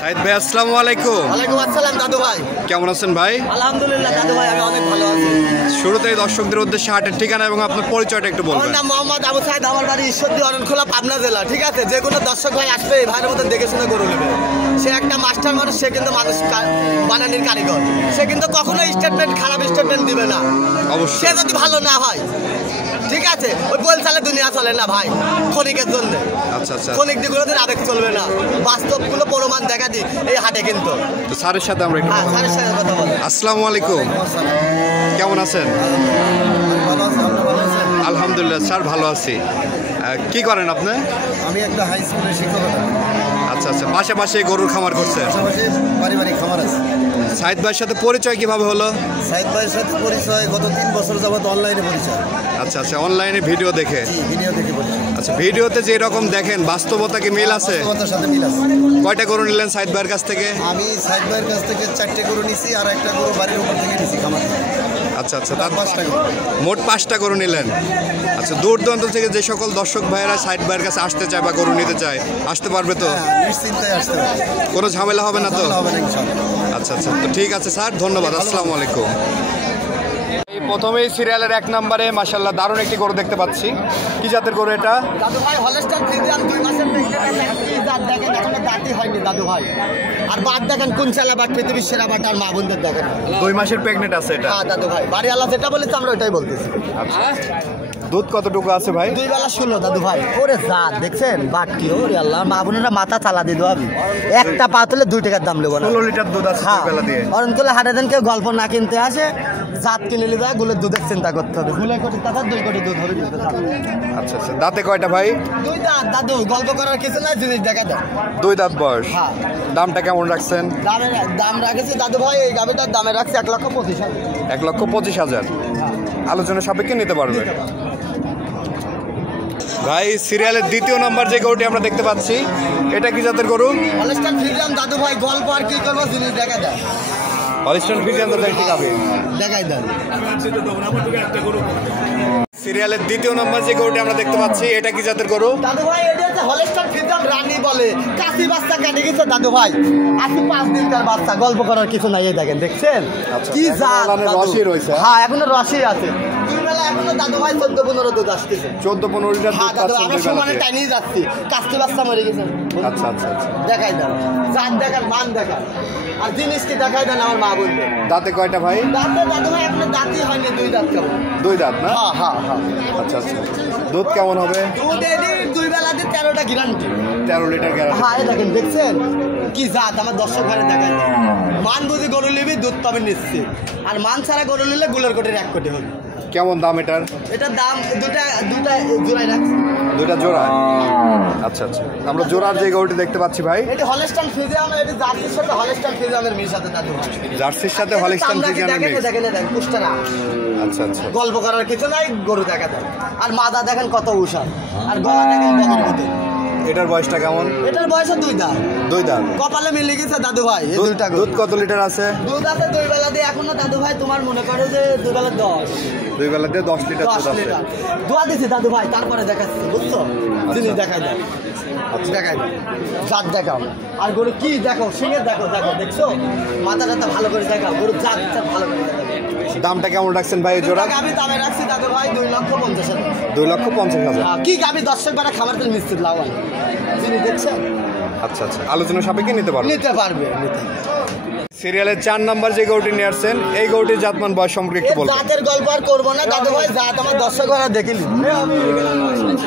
সাইদ ভাই আসসালামু আলাইকুম। ওয়ালাইকুম আসসালাম দাদু ভাই। কেমন আছেন ভাই? আলহামদুলিল্লাহ দাদু ভাই, আমি অনেক ভালো আছি। শুরুতেই দর্শকদের উদ্দেশ্যে হাটের ঠিকানা এবং আপনার পরিচয়টা একটু বলবেন। আমার নাম মোহাম্মদ আবু সাইদ, আমার বাড়ি ঈশ্বরদী অরণখোলা, পাবনা জেলা। ঠিক আছে, যে কোনো দর্শক ভাই আসবে এই ভাইয়ের মতো দেখে শুনে গরু নেবে। সে একটা মাস্টার মানুষ, সে কিন্তু মানুষ বানানির কারিগর। সে কিন্তু কখনো স্টেটমেন্ট খারাপ স্টেটমেন্ট দিবে না, অবশ্যই। সে যদি ভালো না হয়। ঠিক আছে, ওই বল চালে দুনিয়া চলে না ভাই, ক্ষণিকের জন্য। আচ্ছা আচ্ছা, ক্ষণিক দিকগুলোতে আবেগ চলবে না, বাস্তবগুলো প্রমাণ দেখা দিই এই হাটে কিন্তু। তো স্যারের সাথে আমরা একটু স্যারের সাথে কথা বলি। আসসালামু আলাইকুম, কেমন আছেন? আলহামদুলিল্লাহ স্যার, ভালো আছি। কি করেন আপনি? আমি একটা হাই স্কুলের শিক্ষকতা। আচ্ছা আচ্ছা, পাশাপাশি গরুর খামার করছেন? পাশাপাশি পারিবারিক খামার আছে। সাইদ ভাইয়ের সাথে পরিচয় কিভাবে হলো? সাইদ ভাইয়ের সাথে পরিচয় গত 3 বছর যাবত অনলাইনে পরিচয়। আচ্ছা আচ্ছা, অনলাইনে ভিডিও দেখে? জি, ভিডিও দেখে পরিচয়। আচ্ছা, ভিডিওতে যে রকম দেখেন বাস্তবতা কি মিল আছে? বাস্তবতার সাথে মিল আছে। কয়টা গরু নিলেন সাইদ ভাইয়ের কাছ থেকে? আমি সাইদ ভাইয়ের কাছ থেকে 4টে গরু নিছি, আর একটা গরু বাড়ির উপর থেকে নিছি খামার থেকে। আচ্ছা আচ্ছা, তার 5টা গরু। মোট 5টা গরু নিলেন। আচ্ছা, দূর দূরান্ত থেকে যে সকল দর্শক ভাইয়েরা সাইদ ভাইয়ের কাছে আসতে চায় বা গরু নিতে চায়, আসতে পারবে তো? হ্যাঁ, নিশ্চিন্তায় আসতে হবে, কোনো ঝামেলা হবে না তো? ঝামেলা হবে না ইনশাআল্লাহ। আচ্ছা আচ্ছা, তো ঠিক আছে স্যার, ধন্যবাদ। আসসালামু আলাইকুম। এই প্রথমেই সিরিয়ালের 1 নম্বরে মাশাআল্লাহ দারুণ একটি গরু দেখতে পাচ্ছি। কি জাতের গরু এটা? দাদু ভাই হলস্টার ফ্রিজিয়ান 2 মাসের প্রেগন্যান্ট আছে। কি জাত দেখেন, এখনো দাঁতই হয়নি দাদু ভাই। আর বাদ দেখেন কোন চালা বাট, পৃথিবীর সেরা বাট। আর মা বোনদের দেখেন 2 মাসের প্রেগনেন্ট আছে এটা? হ্যাঁ দাদু ভাই, বাড়ি আল্লাহ যেটা বলেছে আমরা ওইটাই বলতেছি। আচ্ছা, দুধ কতটুকু আছে ভাই? 2 বেলা 16 দাদু ভাই। ওরে জাত দেখছেন বাট কি, ওরে আল্লাহ, মা বোনেরা মাথা চালা দিয়ে দেবো। একটা পা তুলে 2 টাকার দাম নেবো না। 16 লিটার দুধ আছে 2 বেলা দিয়ে। অরণকুলা হাটে দেন কেউ গল্প না কিনতে আসে, জাত কিনে নিলে যায়, গুলের দুধের চিন্তা করতে হবে। গুলে কোটি টাকা 2 কোটি দুধ হবে। আচ্ছা আচ্ছা, দাঁতে কয়টা ভাই? 2 দাঁত দাদু, গল্প করার কিছু নাই, জিনিস দেখা দেয়। 2 দাঁত বয়স। হ্যাঁ। দামটা কেমন রাখছেন? দাম রাখেছি দাদু ভাই, এই গাভিটার দামে রাখছি 1,25,000। 1,25,000। আলোচনা সাপেক্ষে নিতে পারবে ভাই। সিরিয়ালের 2য় নাম্বার যে গরুটি আমরা দেখতে পাচ্ছি, এটা কি জাতের গরু? হলস্টাইন ফ্রিজিয়ান দাদু ভাই, গল্প আর কি করবো, জিনিস দেখা দেয়। হলস্টাইন ফ্রিজিয়ান দাঁতের ঠিক হবে, দেখাই দেন। সিরিয়ালের 2য় নাম্বার যে গরুটি আমরা দেখতে পাচ্ছি, এটা কি জাতের গরু? দাদু ভাই এটা হচ্ছে হলস্টাইন ফ্রিজিয়ান রানী বলে, কাশি বাচ্চা কেটে গেছে দাদু ভাই। আজকে 5 দিনকার বাচ্চা, গল্প করার কিছু নাই। এই দেখেন, দেখছেন কি জাত? রসই রয়েছে। হ্যাঁ, এখনো রসই আছে। 2 বেলা এখনো দাদু ভাই 14-15 দুধ আসতেছে। 14-15 লিটার দুধ দাদু পাচ্ছেন আমরা 2 সমানে বেলাতে। টাইনিয়ে যাচ্ছি, কাশি বাচ্চা মরে গেছে। আচ্ছা আচ্ছা আচ্ছা, দেখাই দেন, জাত দেখান, মান দেখান, আর জিনিস কি দেখাই দেন আমার মা বলবে। দাঁতে কয়টা ভাই? দাঁতে দাদু ভাই এখনো দাঁতই হয়নি, 2 দাঁত কেমন। 2 দাঁত না? হ্যাঁ হ্যাঁ হ্যাঁ। আচ্ছা আচ্ছা, দুধ কেমন হবে? দুধ এনে 2 বেলাতে 13টা গ্যারান্টি। 13 litre guarantee. হ্যাঁ, দেখেন দেখছেন কি জাত, আমার দর্শক ঘরে দেখাই দেন। মান বুঝি গরু নিবি, দুধ পাবে নিশ্চিত। আর মান ছাড়া গরু নিলে গুলের কোটির 1 কোটি হবে। কেমন দাম এটার? এটার দাম দুটা জোড়াই রাখছি। 2টা জোড়া? আচ্ছা আচ্ছা, আমরা জোড়ার যে গরুটি দেখতে পাচ্ছি ভাই, এটা হলস্টাইন ফ্রিজিয়ান, এটা জার্সির সাথে হলস্টাইন ফ্রিজিয়ানের মিল সাথে দাদু ভাই। জার্সির সাথে হলস্টাইন ফ্রিজিয়ানের দেখেন মিক্স। দেখেন দেখেন পুষ্টারা। আচ্ছা আচ্ছা, গল্প করার কিছু নাই, গরু দেখা দেয়। আর মাদা দেখেন কত উষা, আর গলা দেখেন বগের মতো। এটার বয়সটা কেমন? এটার বয়স 2 দাঁত। 2 দাঁত। কপালে মিলে গেছে দাদু ভাই এই 2টা গরু। দুধ কত লিটার আছে? দুধ আছে 2 বেলা দিয়ে এখনো দাদু ভাই, তোমার মনে করে যে 2 বেলা 10। 2 বেলা দিয়ে 10 লিটার দুধ 10 আছে। লিটার দোয়া দিছি দাদু ভাই, তারপরে দেখাচ্ছি, বুঝছো? জিনিস দেখাই দেয়, দেখাই দেয়, জাত দেখাও। আর গরু কি দেখো, সিংহে দেখো, দেখো দেখছো, মাথা টাথা ভালো করে দেখাও, গরু জাত ভালো করে দেখাও। দামটা কেমন রাখছেন ভাই এই জোড়া? আমি দামে রাখছি দাদু ভাই 2,50,000। 2,50,000। কি গাবি দর্শক বেলা খাবার তেল মিস্ত্রি লাগান, জিনিস দেখছেন। আচ্ছা আচ্ছা, আলোচনা সাপেক্ষে নিতে পারবে। নিতে পারবে। সিরিয়ালের 4 নাম্বার যে গরুটি নিয়ে আসছেন, এই গরুটির জাতমান বয়স সম্পর্কে একটু বলবেন? জাতের গল্প আর করবো না দাদু ভাই, জাত আমার দর্শক ঘরে দেখিনি।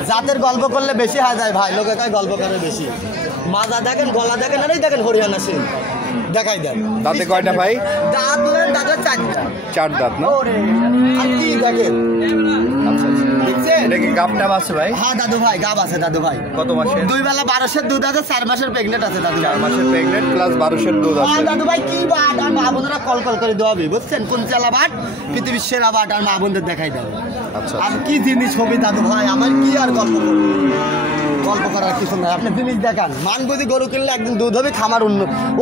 জাতের গল্প করলে বেশি হয় যায় ভাই, লোকে কয় গল্প করে বেশি। মাজা দেখেন, গলা দেখেন, আর এই দেখেন হরিয়ানা সিং দেখাই দেন। দাঁতে কয়টা ভাই? দাঁত বলেন দাদা 4টা। 4 দাঁত না? আর কি দেখেন, আচ্ছা আচ্ছা, দেখছেন? এটা কি গাবটা আছে ভাই? হ্যাঁ দাদু ভাই, গাব আছে দাদু ভাই। কত মাসের? 2 বেলা 1200 দুধ আছে, 4 মাসের প্রেগনেন্ট আছে দাদু ভাই। 4 মাসের প্রেগনেন্ট প্লাস 1200 দুধ আছে। হ্যাঁ দাদু ভাই, কি বাট, আর মা বোনেরা কল করে দেওয়াবি, বুঝছেন? কোন চালা বাট, পৃথিবীর সেরা বাট, আর মা বোনদের দেখাই দেবে। আচ্ছা, আর কি জিনিস হবে দাদু ভাই, আমার কি আর গল্প করবো, গল্প করার কিছু নাই। আপনি জিনিস দেখান, মান বুঝি গরু কিনলে একদিন দুধ হবে, খামার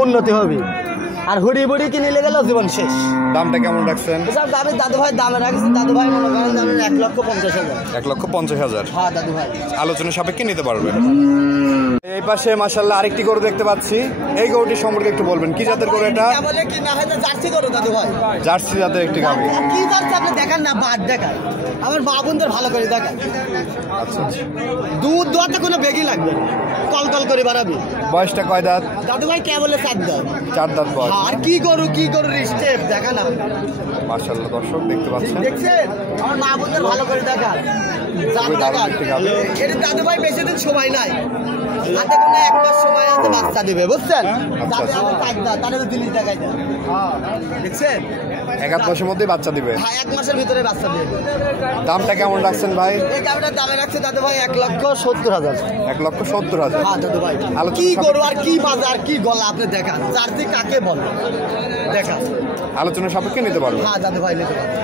উন্নতি হবে। আর হুড়ি বুড়ি কিনে গেল জীবন শেষ। দামটা কেমন রাখছেন? আমি দাদু ভাই দামে রাখছি দাদু ভাই, মনে করেন 1,50,000। 1,50,000। হ্যাঁ দাদু ভাই, আলোচনা সাপেক্ষে নিতে পারবেন। এই পাশে মাশাআল্লাহ আরেকটি গরু দেখতে পাচ্ছি। এই গরুটি সম্পর্কে একটু বলবেন, কি জাতের গরু এটা? বলে কি না হয় জার্সি গরু দাদু ভাই, জার্সি জাতের একটি গাভী। কি জার্সি আপনি দেখান না, বাদ দেখান আমার মা বোনদের ভালো করে দেখান। আচ্ছা, দুধ দোয়াতে কোনো বেগই লাগবে না, কল কল করে বাড়াবি। বয়সটা কয় দাঁত? দাদু ভাই কে বলে 4 দাঁত। 4 দাঁত বয়স। আর কি গরুর স্টেপ দেখান আপনি। মাশাআল্লাহ দর্শক দেখতে পাচ্ছেন, দেখছেন আমার মা বোনদের ভালো করে দেখান। জান দেখান এটা দাদু ভাই বেশি দিন সময় নাই, হাতে কোনো 1 মাস সময় আছে বাচ্চা দিবে, বুঝছেন? দাদু আমার 4 দাঁত, তাহলে দিল্লি দেখাই দেন। দেখছেন 1 মাসের মধ্যেই বাচ্চা দিবে। হ্যাঁ 1 মাসের ভিতরে বাচ্চা দিবে। দামটা কেমন রাখছেন ভাই? এই গাড়িটার দামে রাখছে দাদু ভাই 1,70,000। 1,70,000। হ্যাঁ দাদু ভাই, কি গরু আর কি বাজার কি গলা আপনি দেখান, জার্সি কাকে বলে দেখান। আলোচনা সাপেক্ষে নিতে পারবেন। হ্যাঁ দাদু ভাই নিতে পারবেন।